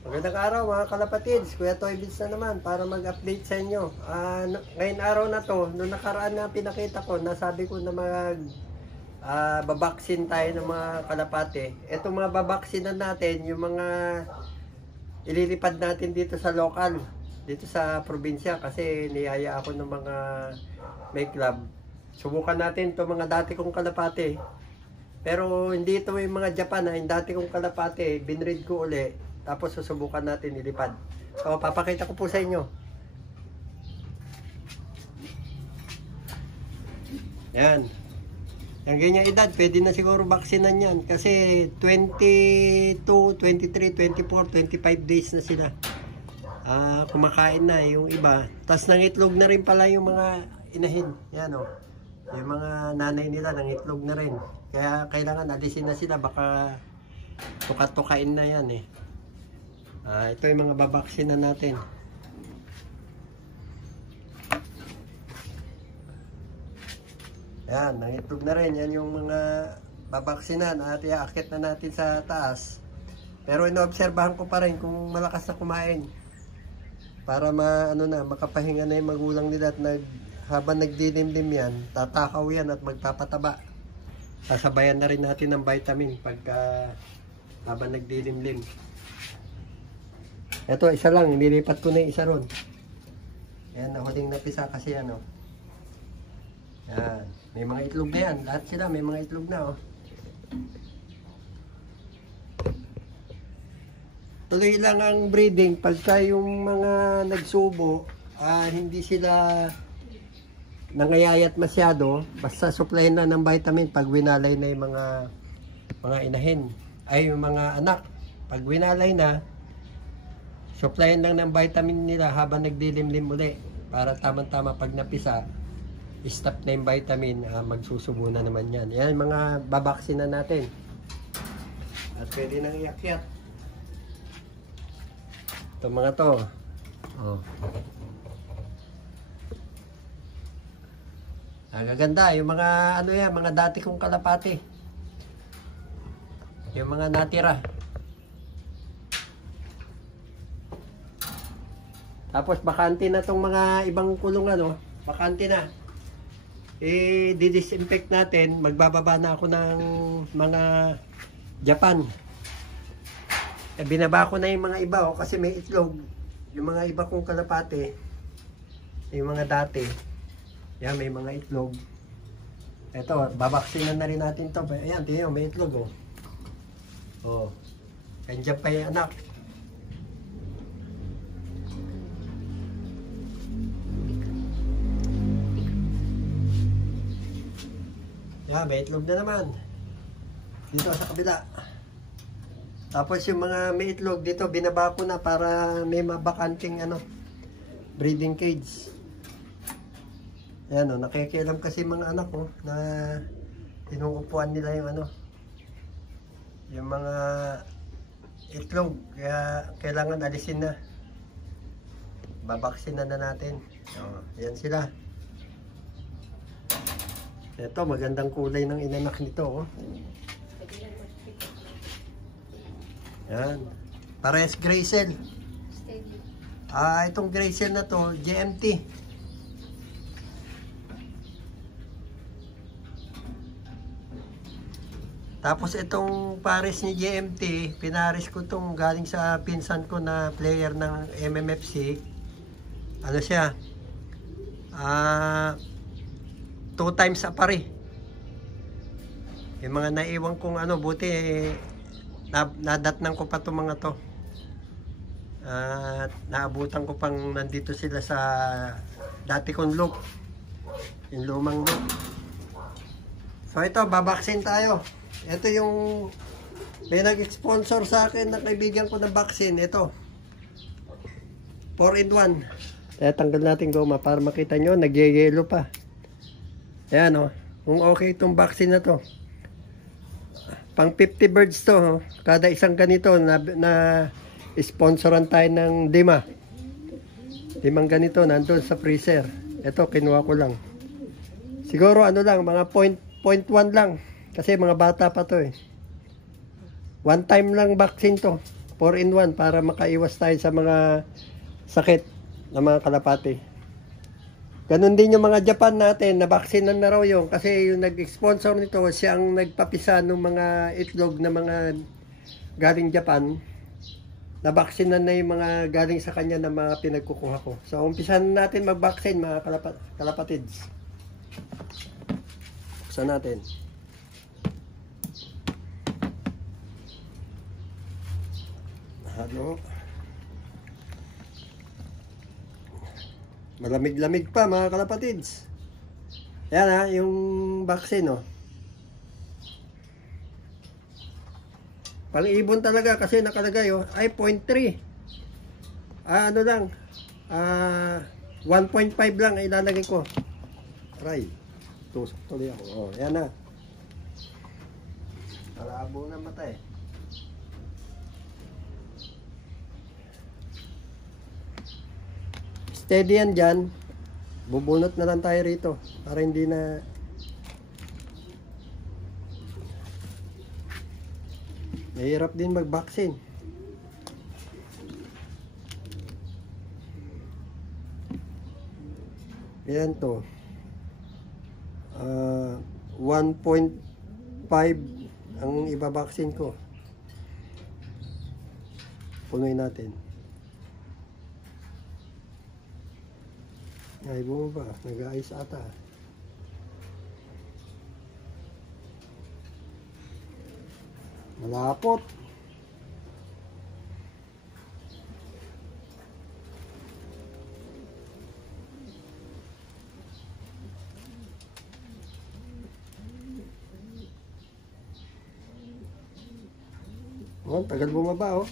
Magandang araw mga kalapatids, Kuya Toy Bits na naman para mag-update sa inyo. Ngayon araw na to, nung nakaraan na pinakita ko, nasabi ko na babaksin tayo ng mga kalapate. Itong mga babaksinan natin, yung mga ililipad natin dito sa local, dito sa probinsya kasi niyaya ako ng mga may club. Subukan natin itong mga dati kong kalapate. Pero hindi ito yung mga Japan yung dati kong kalapate, binread ko uli. Tapos susubukan natin ilipad. So, papakita ko po sa inyo. Yan. Yung ganyan edad, pwede na siguro baksinan yan. Kasi 22, 23, 24, 25 days na sila. Kumakain na yung iba. Tapos nangitlog na rin pala yung mga inahin. Yan o. Yung mga nanay nila nangitlog na rin. Kaya kailangan alisin na sila. Baka tukat-tukain na yan eh. Ito yung mga babaksinan natin. Yan, nangitlog na rin. Yan yung mga babaksinan at iaakit na natin sa taas. Pero inoobserbahan ko pa rin kung malakas na kumain. Para makapahinga na yung magulang nila at habang nagdidimdim yan, tatakaw yan at magpapataba. Sasabayan na rin natin ng vitamin habang nagdidimdim. Ito, isa lang. Nilipat ko na yung isa ron. Ayan, nahuling napisa kasi yan, oh. Yan. May mga itlog na yan. Lahat sila may mga itlog na, oh. Tuloy lang ang breeding. Pagka yung mga nagsubo, hindi sila nangayayat masyado. Basta supplyan na ng vitamin pag winalay na yung mga inahin. Ay, yung mga anak. Pag winalay na, supplyan lang ng vitamin nila habang nagdilimlim uli para tamang-tama pag napisa, stop na yung vitamin, magsusubo na naman yan. Yan mga babaksin na natin. At pwede nang iakyat. Ito mga to. Oh. Gaganda yung mga mga dati kong kalapati. Yung mga natira. Tapos bakante na tong mga ibang kulungan, bakante na. Di-disinfect natin. Magbababa na ako ng mga Japan. Binaba ko na yung mga iba, kasi may itlog. Yung mga iba kong kalapate, yung mga dati, yan, may mga itlog. Ito, babaksinan na rin natin to. Ayan, tingnan, may itlog, Kandiyan pa yung anak. Yan, may itlog na naman. Dito sa kabila. Tapos yung mga may itlog dito, binaba ko na para may mabakanting breeding cage. Yan, nakikialam kasi mga anak ko na tinuupuan nila yung mga itlog. Kaya kailangan alisin na. Babaksinan na natin. Yan sila. Ito, magandang kulay ng inanak nito, Yan. Pares Graycell. Itong Graycell na to, GMT. Tapos itong pares ni GMT, pinares ko tong galing sa pinsan ko na player ng MMFC. Ano siya? 2 times apare. Yung mga naiwan kong buti nadatnan ko pa itong mga to. At naabutan ko pang nandito sila sa dati kong loop. Yung lumang loop. So ito, babaksin tayo. Ito yung may nag-sponsor sa akin na kaibigan ko ng vaccine. Ito. 4-in-1. Kaya tanggal natin goma para makita nyo, nagyayelo pa. Ayan, kung okay itong vaccine na to. Pang 50 birds to, kada isang ganito na sponsoran tayo ng 5 ganito nandun sa freezer. Ito kinuha ko lang, siguro lang mga 0.1 lang kasi mga bata pa to. One time lang vaccine to. 4-in-1 para makaiwas tayo sa mga sakit ng mga kalapati. Ganon din yung mga Japan natin, nabaksinan na raw yung, kasi yung nag-sponsor nito, siyang nagpapisa ng mga itlog na mga galing Japan. Nabaksinan na yung mga galing sa kanya na mga pinagkukuha ko. So, umpisan natin mag-vaccine mga kalapatids. Buksan natin. Ano? Malamig-lamig pa mga kalapatids. Yan ha, yung vaccine oh. Pang-ibon talaga kasi nakalagay oh, ay 0.3. Ano lang, 1.5 lang ay ilalagay ko. Aray, tusok tuloy ako. Oh, yan na. Malabo na mata eh. Steady yan dyan. Bubunot na lang tayo rito para hindi na mahirap din mag-vaccine. Yan to 1.5 ang ibabaksin ko. Punuin natin. Ay, bumaba. Nag-aayos ata. Malapot. Oh, tagal bumaba oh.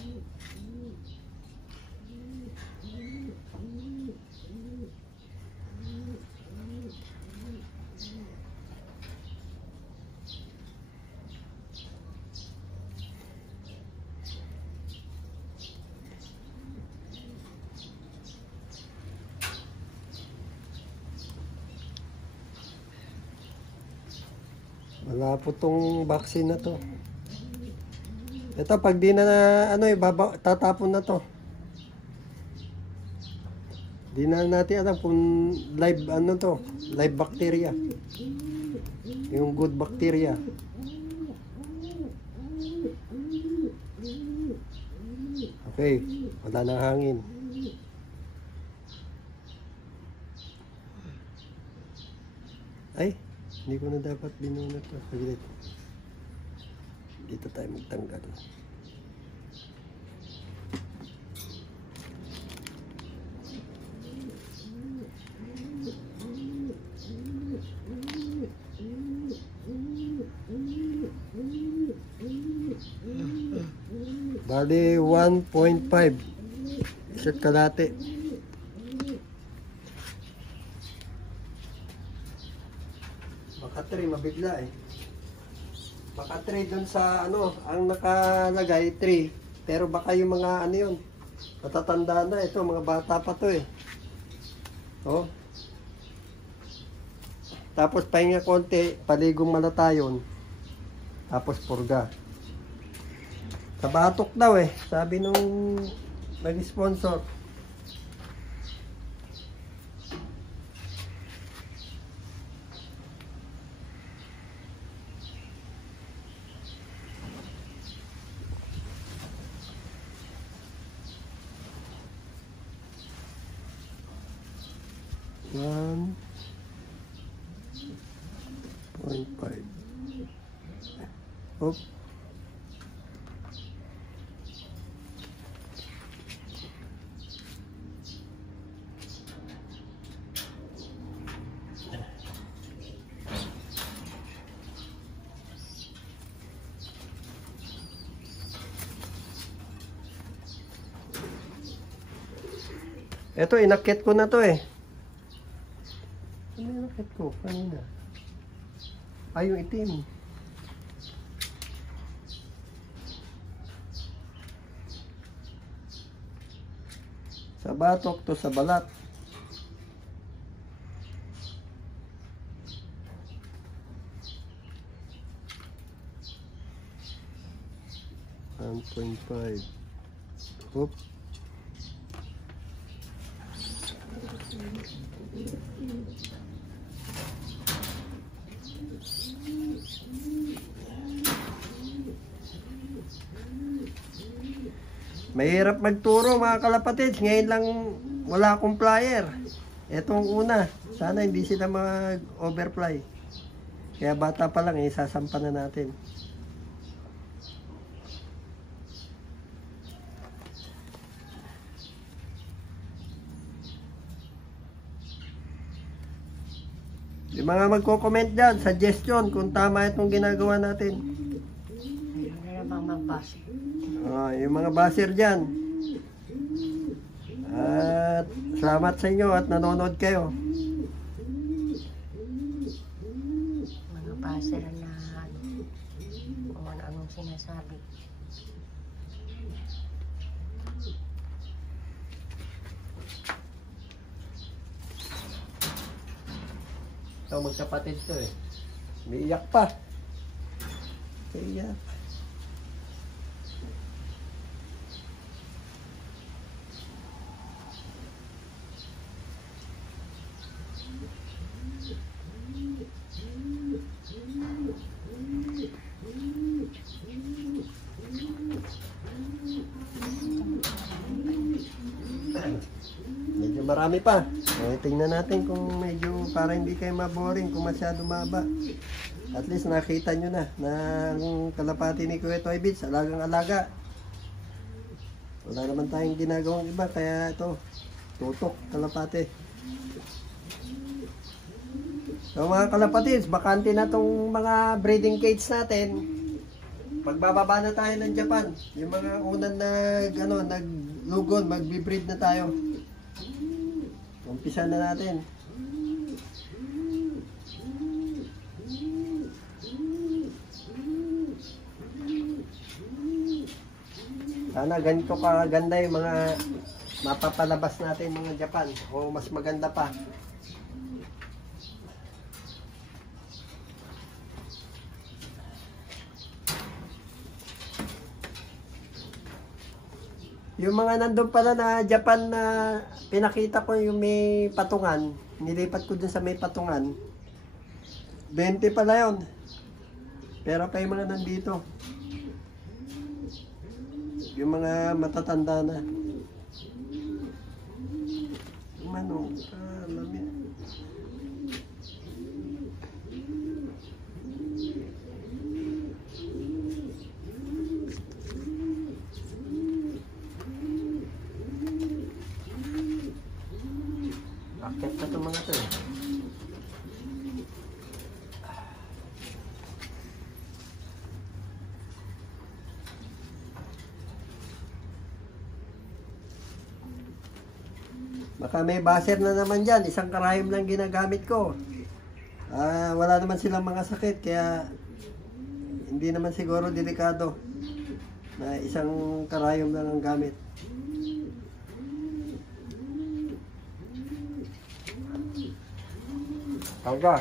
Wala po tong vaccine na to. Ito pag di na, ano tatapon na to. Di na natin alam kung live ano to, live bacteria. Yung good bacteria. Okay, wala nang hangin. Ay, hindi ko na dapat binunot to. Saglit. Dito tayo magtanggal. Bali 1.5 isa't kalate. Baka 3 mabigla eh. Baka 3 dun sa ano, ang nakalagay 3. Pero baka yung mga ano yun, matatanda na ito, mga bata pa to eh. Oh. Tapos pahinga konti, paligong malatayon. Tapos purga. Sa batok daw eh, sabi nung nag-sponsor. One 0.5. Oh. Ito, inakit ko na to eh. Ano inakit ko? Kanina. Ay, yung itim. Sa batok to sa balat. $1.5 Oop. Mahirap magturo mga kalapatids. Ngayon lang wala akong plier. Etong una. Sana hindi sila mag-overfly. Kaya bata pa lang sasampa na natin. Yung mga magko-comment dyan, suggestion kung tama itong ginagawa natin. Ano namang magbasa? Yung mga baser dyan. At salamat sa inyo at nanonood kayo. Mga basa na kung ano-anong sinasabi. Ito magkapatid to eh. May iyak pa. Iyak. Medyo marami pa. Tingnan natin kung medyo para hindi kayo maboring, kung masyado maba. At least nakita nyo na ang kalapati ni Kuya Toy Beats, alagang alaga. Wala naman tayong ginagawang iba, kaya ito, tutok kalapati. So mga kalapatids, bakante na tong mga breeding cage natin. Pagbababa na tayo ng Japan, yung mga unang naglugon, magbi-breed na tayo. Umpisa na natin. Sana ganito kaganda yung mga mapapalabas natin mga Japan, o mas maganda pa. Yung mga nandun pala na Japan na pinakita ko yung may patungan, nilipat ko dun sa may patungan. 20 pala yun. Pero pa yung mga nandito. Yung mga matatanda na. Yung manong, lamin. Akit na itong mga ito eh. Baka may baser na naman dyan. Isang karayom lang ginagamit ko. Wala naman silang mga sakit. Kaya hindi naman siguro delikado na isang karayom lang ang gamit. Tangga.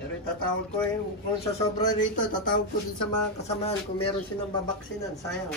Pero itatawag ko kung sa sobra rito, tatawag ko din sa mga kasamahan kung meron silang babaksinan. Sayang.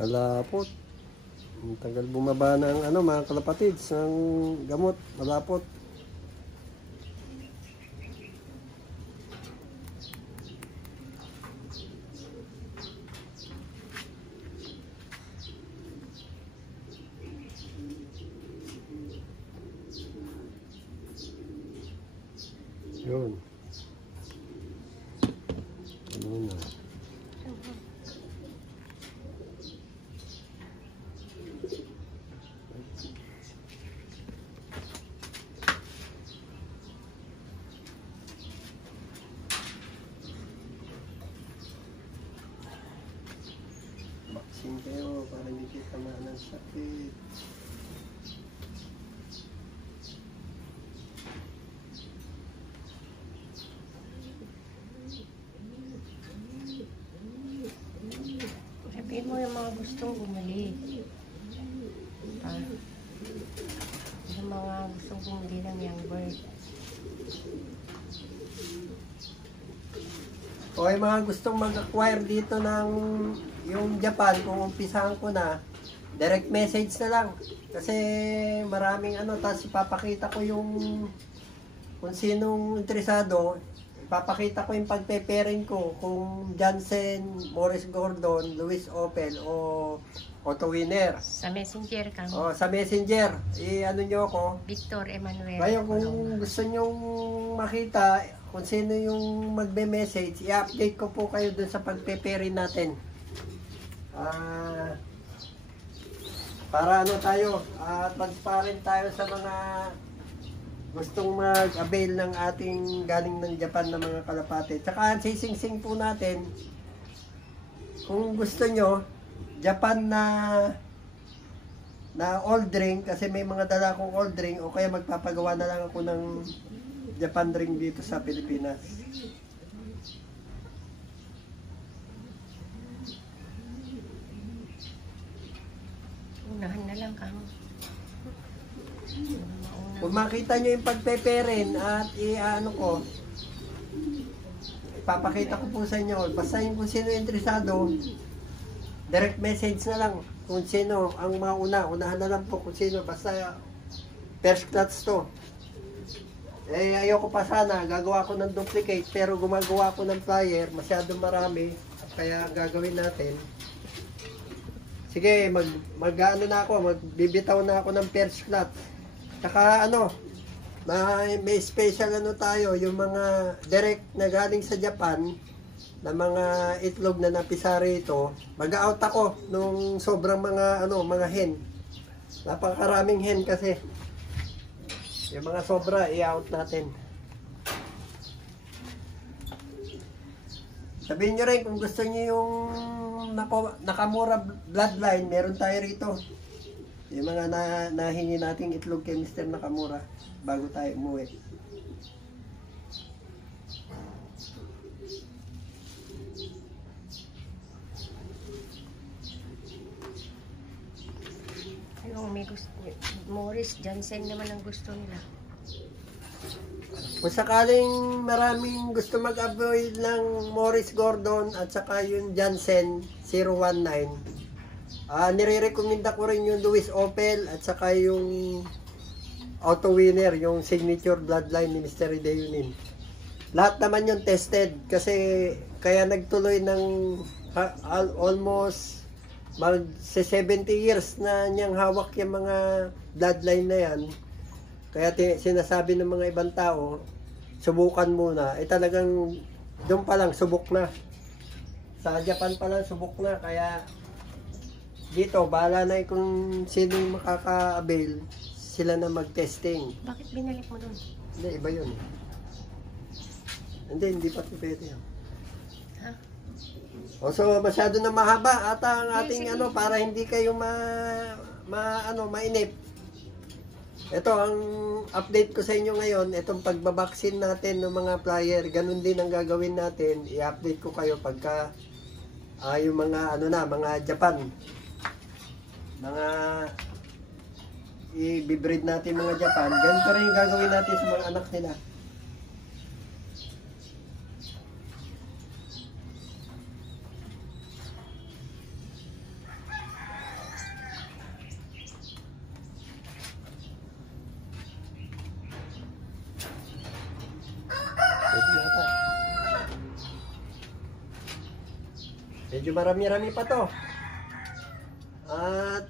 Malapot. Ang tagal bumaba ng mga kalapatids, ng gamot, malapot. Yun. Ano na? Vaccine kayo para hindi kayo tamaan ng sakit. Sabihin mo yung mga gustong bumili. Ah, yung mga gustong bumili ng young bird. O yung mga gustong mag-acquire dito ng yung Japan, kung umpisahan ko na, direct message na lang. Kasi maraming tapos ipapakita ko yung kung sinong interesado, ipapakita ko yung pagpe-pairing ko kung Jansen, Morris Gordon, Luis Opel o Otto Wiener. Sa messenger ka mo. O sa Messenger, i-ano nyo ako. Victor Emmanuel. Ngayon kung gusto nyong makita kung sino yung magbe-message, i-update ko po kayo dun sa pagpe-pairing natin. Para tayo, transparent tayo sa mga gustong mag-avail ng ating galing ng Japan na mga kalapate. Tsaka sising-sing po natin, kung gusto nyo, Japan na old drink, kasi may mga dala akong old drink, o kaya magpapagawa na lang ako ng Japan drink dito sa Pilipinas. Unahan na lang kamo. Kung makita nyo yung pagpeperin at ipapakita ko po sa inyo, basta yung kung sino interesado, direct message na lang kung sino ang unahan na lang po kung sino, basta first class to. Ayoko pa sana, gagawa ko ng duplicate, pero gumagawa ko ng flyer, masyadong marami, kaya gagawin natin. Sige, magbibitaw na ako ng first class. Tsaka may special tayo, yung mga direct na galing sa Japan, na mga itlog na napisa rito, mag-out ako nung sobrang mga hen. Napakaraming hen kasi. Yung mga sobra, i-out natin. Sabihin nyo rin kung gusto nyo yung Nakamura bloodline, meron tayo rito. Yung mga nahingi nating itlog kay Mr. Nakamura bago tayo umuwi. May gusto, Morris Jansen naman ang gusto nila. Kung sakaling maraming gusto mag-avoid ng Morris Gordon at saka yung Jansen 019, nire-recommenda ko rin yung Luis Opel at saka yung Otto Wiener, yung signature bloodline ni Mr. Ideunin. Lahat naman yung tested kasi kaya nagtuloy ng almost 70 years na niyang hawak yung mga bloodline na yan. Kaya sinasabi ng mga ibang tao, subukan muna. Talagang doon pa lang subok na. Sa Japan pa lang subok na. Kaya dito, bahala na kung sino yung makaka-avail, sila na mag-testing. Bakit binalik mo doon? Hindi, iba yun. Hindi pa pwede yan. Ha? So masyado na mahaba ata ang ating para hindi kayo mainip. Ito ang update ko sa inyo ngayon, itong pagbabaksin natin ng mga flyer, ganun din ang gagawin natin. I-update ko kayo pagka yung mga mga Japan. Mga i-breed natin mga Japan, ganito rin yung gagawin natin sa mga anak nila. Medyo marami-rami pa to. At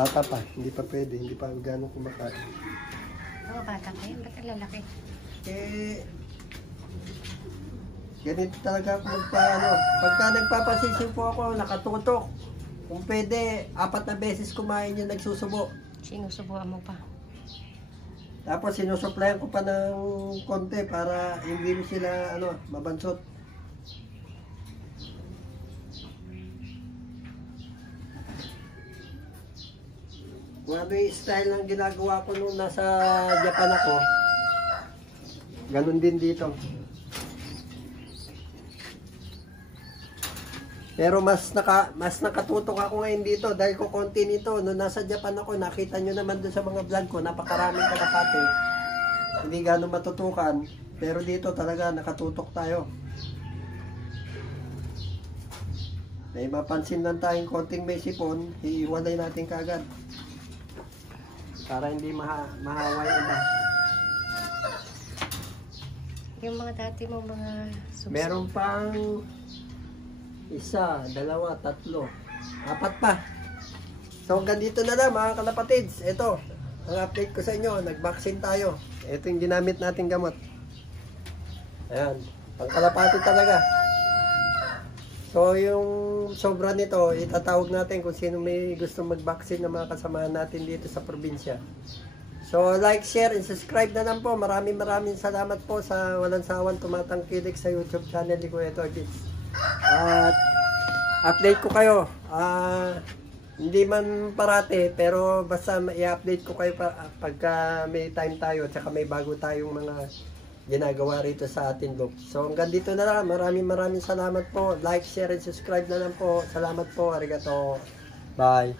Bata pa, hindi pa pwede, hindi pa gano'ng kumakain. Mga bata pa yun, ba't ang lalaki? Eh, ganito talaga ako pagka nagpapasisiw po ako, nakatutok. Kung pwede, 4 na beses kumain yung nagsusubo. Sinusubuan mo pa. Tapos sinusuplayan ko pa ng konti para hindi sila mabansot. Kung ano yung style ng ginagawa ko nung nasa Japan ako, ganun din dito. Pero mas nakatutok ako ngayon dito dahil ko konti nito. Nung nasa Japan ako, nakita nyo naman doon sa mga vlog ko, napakaraming kalapate. Hindi gano'ng matutukan. Pero dito talaga nakatutok tayo. May mapansin lang tayong konting may sipon, iiwalay natin kagad. Para hindi mahaway iba. Yung mga dati mo mga suso. Meron pang 1, 2, 3, 4 pa. So hanggang dito na lang mga kalapatids. Ito, ang update ko sa inyo. Nag-vaccine tayo. Ito yung ginamit nating gamot. Ayan, pang kalapati talaga. So yung sobra nito, itatawag natin kung sino may gusto mag-vaccine ng mga kasamahan natin dito sa probinsya. So like, share, and subscribe na lang po. Maraming salamat po sa walang sawang tumatangkilik sa YouTube channel ni Kuya Tojits. At update ko kayo. Hindi man parate, pero basta i-update ko kayo pagka may time tayo at saka may bago tayong mga ginagawa rito sa atin book. So hanggang dito na lang. Maraming salamat po. Like, share, and subscribe na lang po. Salamat po. Arigato. Bye.